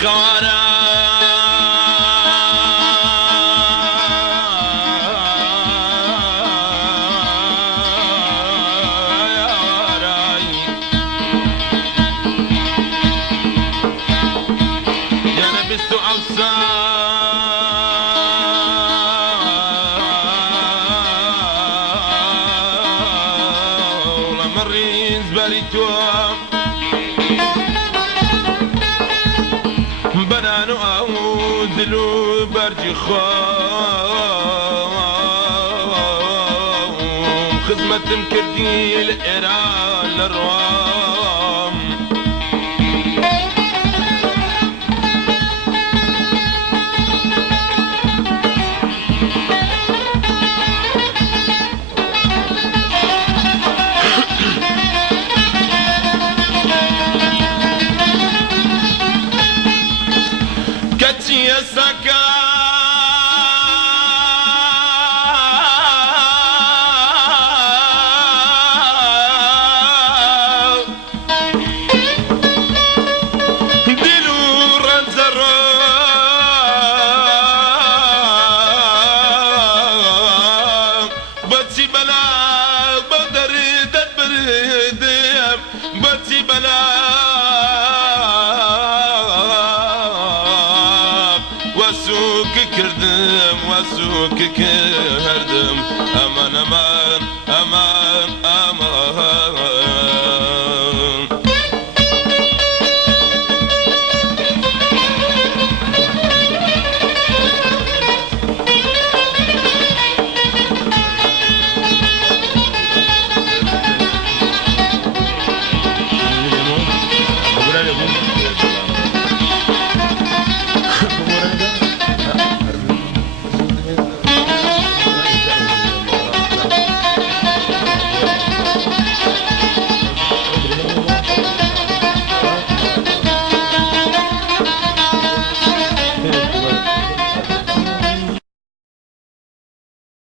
خوارا بست عوصا مريز بريتو بنانو او دلو برجي خوام خدمة مكردي الإيران للروام يا سكا دلو رنزر بتي بلا بدر دبر بتي بلا وسوق كردم